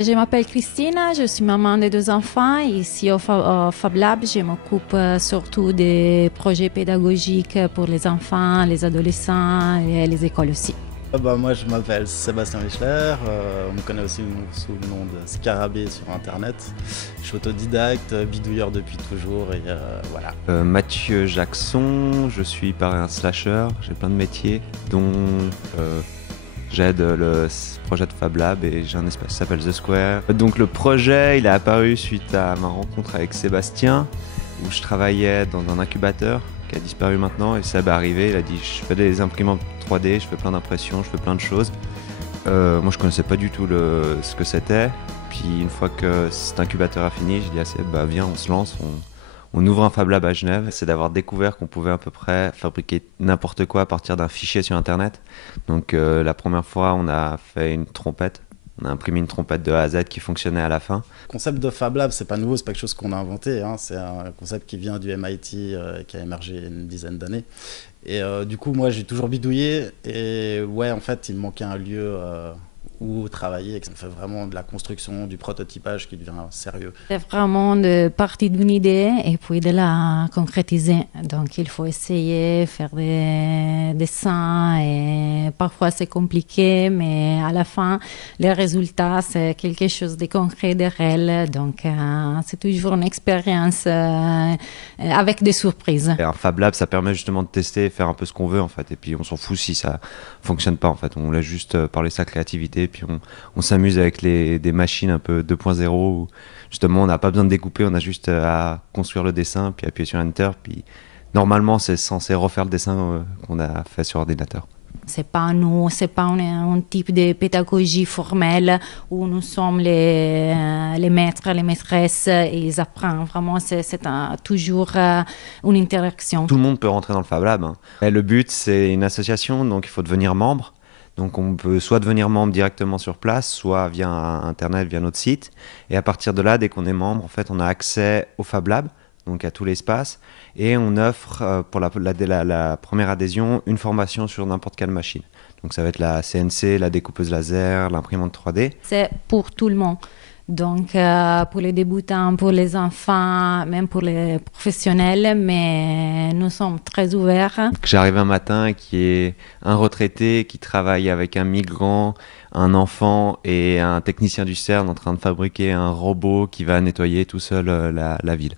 Je m'appelle Christina, je suis maman de deux enfants. Ici au Fab Lab, je m'occupe surtout des projets pédagogiques pour les enfants, les adolescents et les écoles aussi. Moi je m'appelle Sébastien Wichler, on me connaît aussi sous le nom de Scarabée sur internet. Je suis autodidacte, bidouilleur depuis toujours et voilà. Mathieu Jackson, je suis pareil un slasher, j'ai plein de métiers dont j'aide le projet de Fab Lab et j'ai un espace qui s'appelle The Square. Donc le projet il est apparu suite à ma rencontre avec Sébastien où je travaillais dans un incubateur qui a disparu maintenant et Seb est arrivé, il a dit je fais des imprimantes 3D, je fais plein d'impressions, je fais plein de choses. Moi je connaissais pas du tout ce que c'était, puis une fois que cet incubateur a fini, j'ai dit à Seb viens on se lance, on ouvre un Fab Lab à Genève. C'est d'avoir découvert qu'on pouvait à peu près fabriquer n'importe quoi à partir d'un fichier sur internet. Donc la première fois on a fait une trompette. On a imprimé une trompette de A à Z qui fonctionnait à la fin. Le concept de Fab Lab, c'est pas nouveau, c'est pas quelque chose qu'on a inventé. C'est un concept qui vient du MIT, qui a émergé il y a une dizaine d'années. Et du coup, moi, j'ai toujours bidouillé. Et ouais, en fait, il me manquait un lieu où travailler. On fait vraiment de la construction, du prototypage qui devient sérieux. C'est vraiment de partir d'une idée et puis de la concrétiser. Donc il faut essayer, faire des dessins et parfois c'est compliqué, mais à la fin, le résultat, c'est quelque chose de concret, de réel. Donc c'est toujours une expérience avec des surprises. Et un Fab Lab, ça permet justement de tester et faire un peu ce qu'on veut en fait. Et puis on s'en fout si ça fonctionne pas en fait. On laisse juste parler sa créativité. Puis on s'amuse avec des machines un peu 2.0 où justement on n'a pas besoin de découper, on a juste à construire le dessin, puis appuyer sur Enter. Puis normalement c'est censé refaire le dessin qu'on a fait sur ordinateur. C'est pas nous, c'est pas un type de pédagogie formelle où nous sommes les maîtres, les maîtresses et ils apprennent. Vraiment, c'est toujours une interaction. Tout le monde peut rentrer dans le Fab Lab. Et le but, c'est une association, donc il faut devenir membre. Donc on peut soit devenir membre directement sur place, soit via Internet, via notre site. Et à partir de là, dès qu'on est membre, en fait, on a accès au Fab Lab, donc à tout l'espace. Et on offre, pour la première adhésion, une formation sur n'importe quelle machine. Donc ça va être la CNC, la découpeuse laser, l'imprimante 3D. C'est pour tout le monde. Donc, pour les débutants, pour les enfants, même pour les professionnels, mais nous sommes très ouverts. J'arrive un matin qui est un retraité qui travaille avec un migrant, un enfant et un technicien du CERN en train de fabriquer un robot qui va nettoyer tout seul la ville.